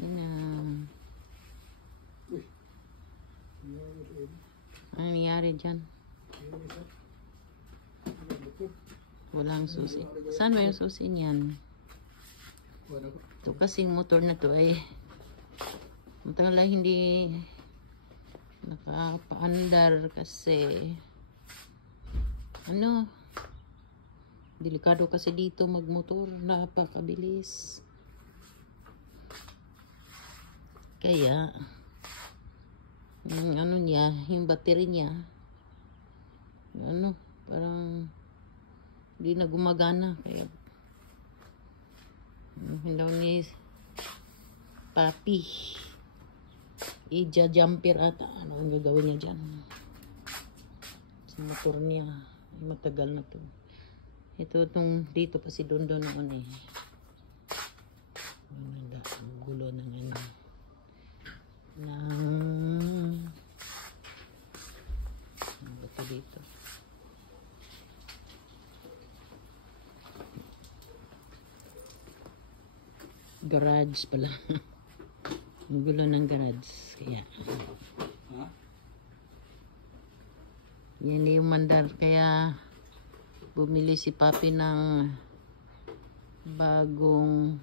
Yan na. Ano nangyari dyan? Walang susi. Saan ba yung susi niyan? Ito kasing motor na to eh. Matagal lang hindi nakapaandar kasi ano, delikado kasi dito magmotor, napakabilis. Kaya yung ano niya, yung battery niya ano, parang hindi na gumagana. Kaya hindi ni Papi ija-jumper ata. Ano ang gagawin niya dyan sa motor niya? Ay, matagal na to. Ito itong dito pa si Dondon noon eh. Ang gulo ng ano ng ito dito. Garage pala. Ang gulo ng garage. Kaya yan yung mandar. Kaya bumili si Papi ng bagong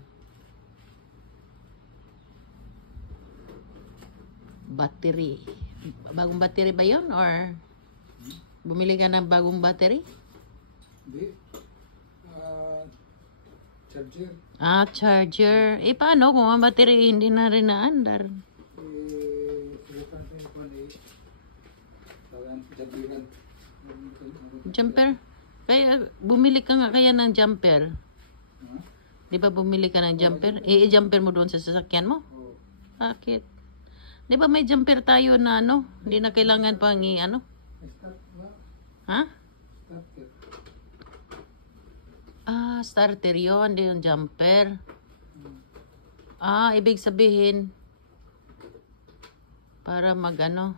battery. Bagong battery ba yun? Or bumili ka ng bagong battery? Hindi. Charger. Ah, charger. Eh, paano kung ang battery hindi na rin naandar? Jumper? Kaya, bumili ka nga kaya ng jumper. Di ba bumili ka ng jumper? I-jumper mo doon sa sasakyan mo? Bakit? Di ba may jumper tayo na ano? Hindi na kailangan pang i-ano? Ha? Ah, starter yun. Hindi yung jumper. Ah, ibig sabihin para mag-ano?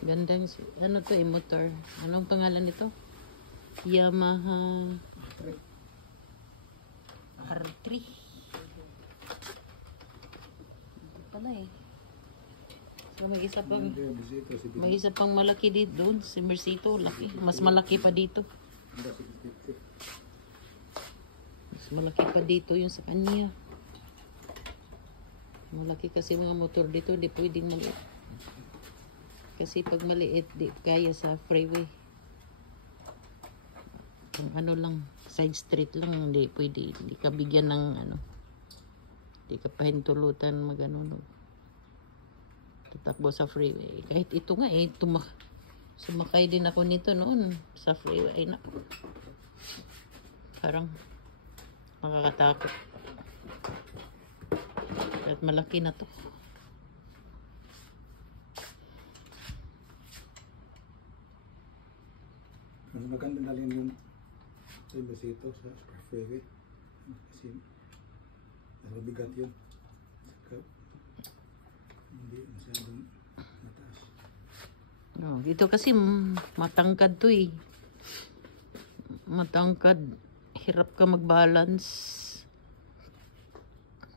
Gandang, ano to eh, motor. Anong pangalan nito? Yamaha R3. Pala eh. So may isa pang malaki dito doon. Si Mercito, laki. Mas malaki pa dito. Mas malaki pa dito yung sa kanya. Malaki kasi mga motor dito. Hindi pwedeng maliit. Kasi pag maliit, di kaya sa freeway. Kung ano lang, side street lang, hindi pwede. Hindi ka bigyan ng ano. Hindi ka pahintulutan mag-ano. No. Tatakbo sa freeway. Kahit ito nga eh, sumakay din ako nito noon sa freeway na. Parang makakatakot. Kahit malaki na to. Mas maganda na rin yung Mercito sa freeway. Kasi mas mabigat yun. Hindi masyadong mataas. No, dito kasi matangkad to eh. Matangkad. Hirap ka mag-balance.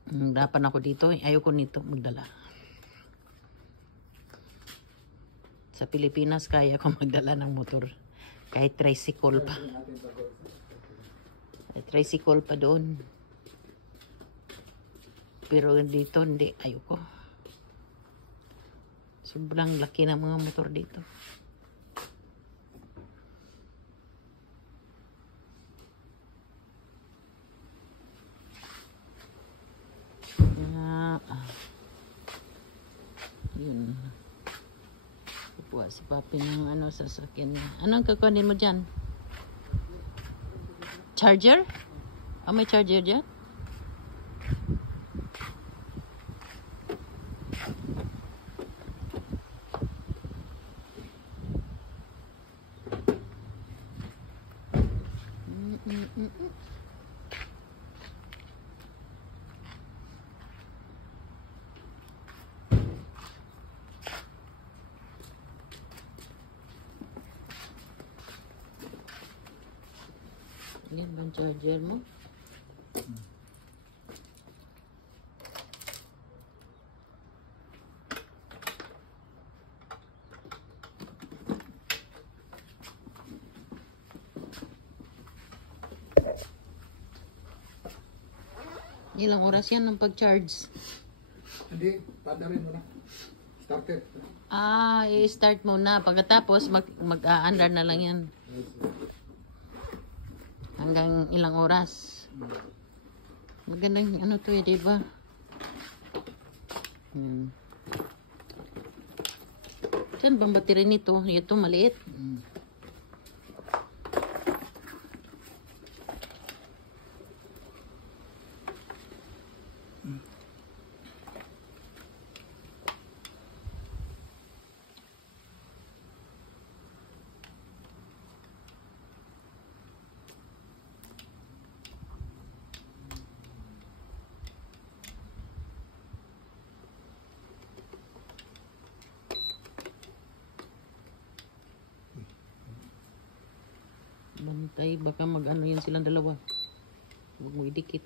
Dapan ako dito eh. Ayoko nito magdala. Sa Pilipinas kaya ko magdala ng motor. Kahit tricycle pa. Tricycle pa doon. Pero dito hindi. Ayoko. Sobrang laki ng mga motor dito. Yun. Kuha si Papi ng ano sasakyan niya. Anong kakunin mo dyan? Charger? Oh, may charger dyan? Yan ba ang charger mo? Ilang oras yan ng pag-charge? Hindi, pada rin mo na. Started. I-start mo na. Pagkatapos, mag-aandar na lang yan. Hanggang ilang oras. Magandang ano to eh, diba? Saan bang battery nito? Ito, maliit. Bantay, baka mag-ano yan silang dalawa. Huwag mo idikit.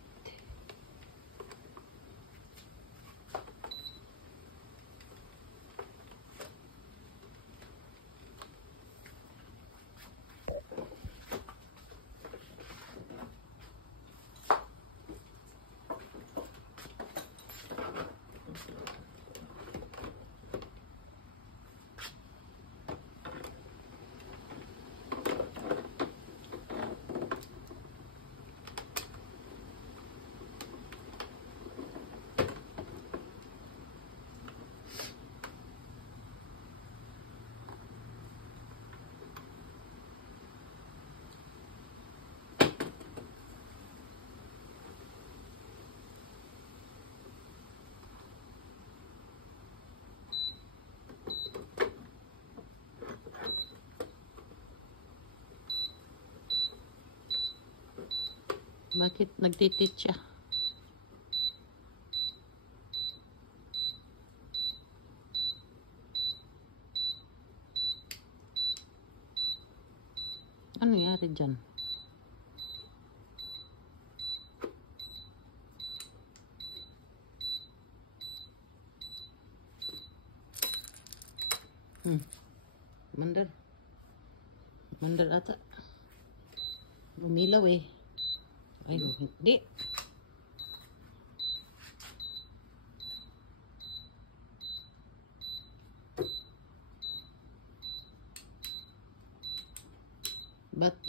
Bakit nagtitit siya? Ano nangyari dyan? Mandar. Mandar ata. Umilaw eh. Ay, hindi.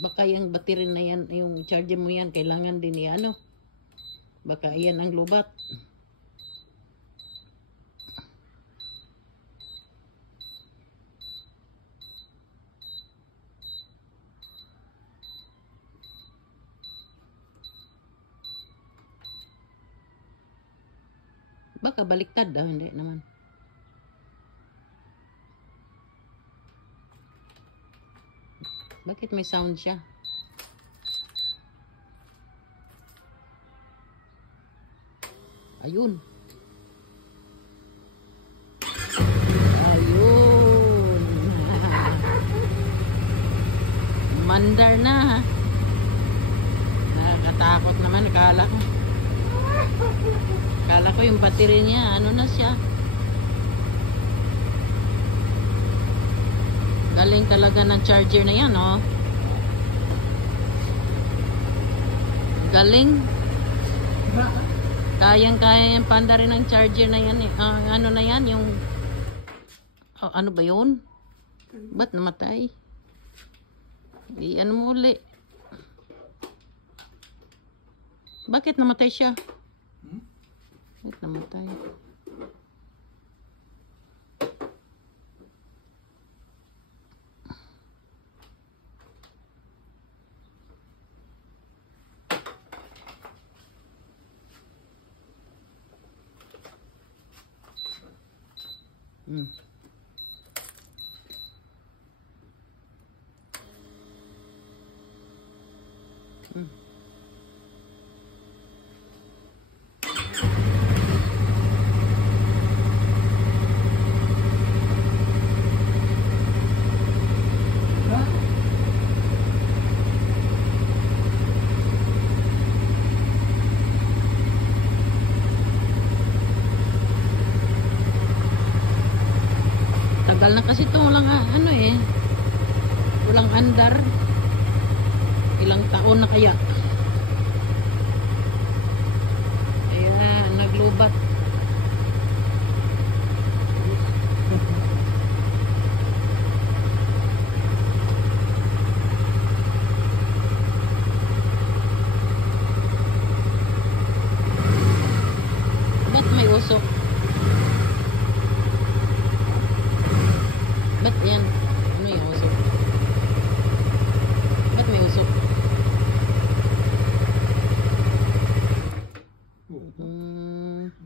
Baka yung battery na yan, yung charger mo yan, kailangan din ano. Baka yan ang lubat. Baka baliktad daw, hindi naman. Bakit may sound siya? Ayun. Ayun. Mandar na. Nakakatakot naman. Kala ko yung battery niya. Ano na siya? Galing talaga ng charger na yan, oh. Galing. Kayang-kaya yung panda rin ng charger na yan, eh. Ano na yan, yung... ano ba yun? Ba't namatay? Ano mo uli? Bakit namatay siya? Bakit namatay? Hmm. Tagal na kasi ito walang ano eh. Walang andar. Ilang taon na kaya. Ayan, naglubat. Ba't may usok? Ba't yan? Ano yung usok? Ba't may usok?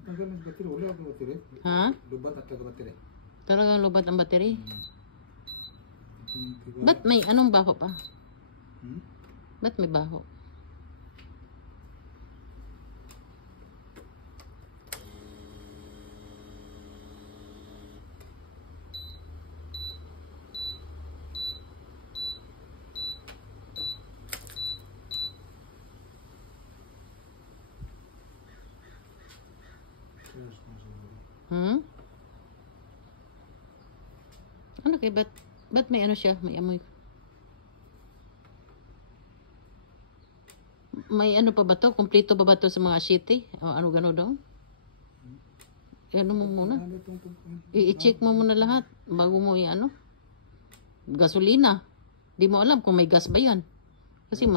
Tanggal ng battery, wala ang battery. Ha? Lubat at taga-battery. Talagang lubat ang battery? Ba't may anong baho pa? Ba't may baho? Ano kay ba't may ano siya? May amoy. May ano pa ba to? Kompleto pa ba to sa mga asiti? O ano gano daw? Ano mo muna? I-check mo muna lahat bago mo i-ano. Gasolina. Di mo alam kung may gas ba yan. Kasi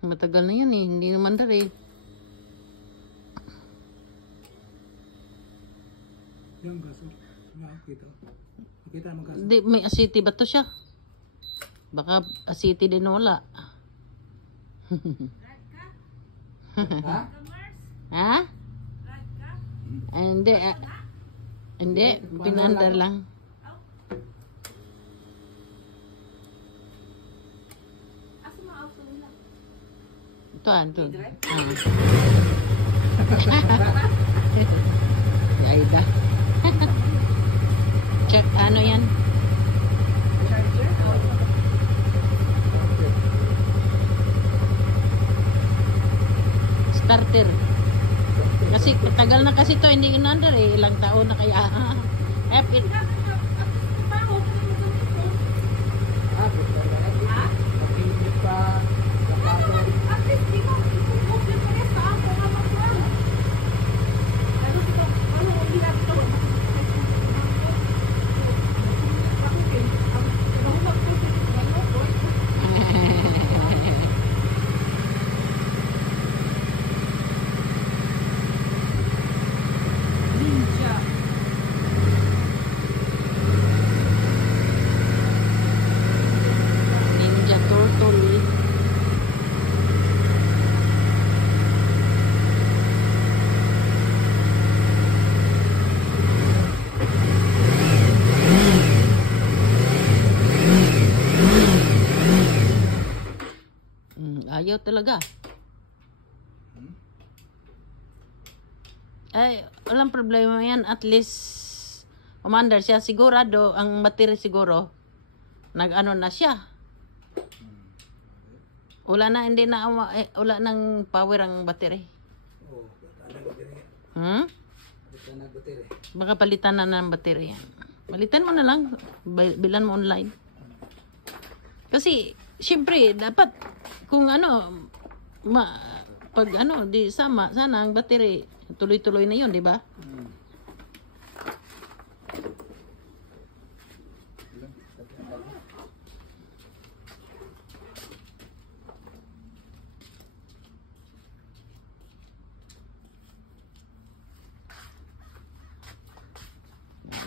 matagal na yan eh. Hindi naman dari. Yung gaso. Nakakita. Nakita mo gaso. Di, may asiti ba to siya? Baka asiti din wala. Ha? Ha? Hindi. Hindi. Pinandar lang. Ito ito. Aida. Check ano yan? Starter. Kasi tagal na kasi to hindi inandar eh. Ilang taon na kaya. Ninja Turtle. Ayaw talaga. Ay, walang problema yan. At least, umandar siya. Sigurado, ang battery siguro, nag-ano na siya. Wala na, hindi na, wala nang power ang battery. Oo, palitan na battery. Palitan na battery. Baka palitan na ng battery yan. Palitan mo na lang. Bilan mo online. Kasi, syempre, dapat, kung ano, pag ano, di sama, sana ang battery, tuloy-tuloy na yun, di ba?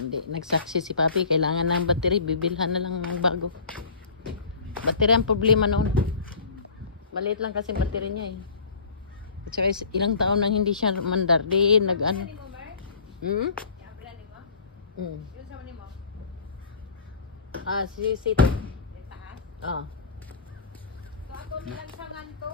Hindi, nagsaksi si Papi, kailangan ng battery, bibilhan na lang ng bago. Battery ang problema noon. Maliit lang kasi battery niya eh. At saka ilang taon nang hindi siya mandar. Di nag-ano. Si Sito. Ah. So, ato nilang sangan to.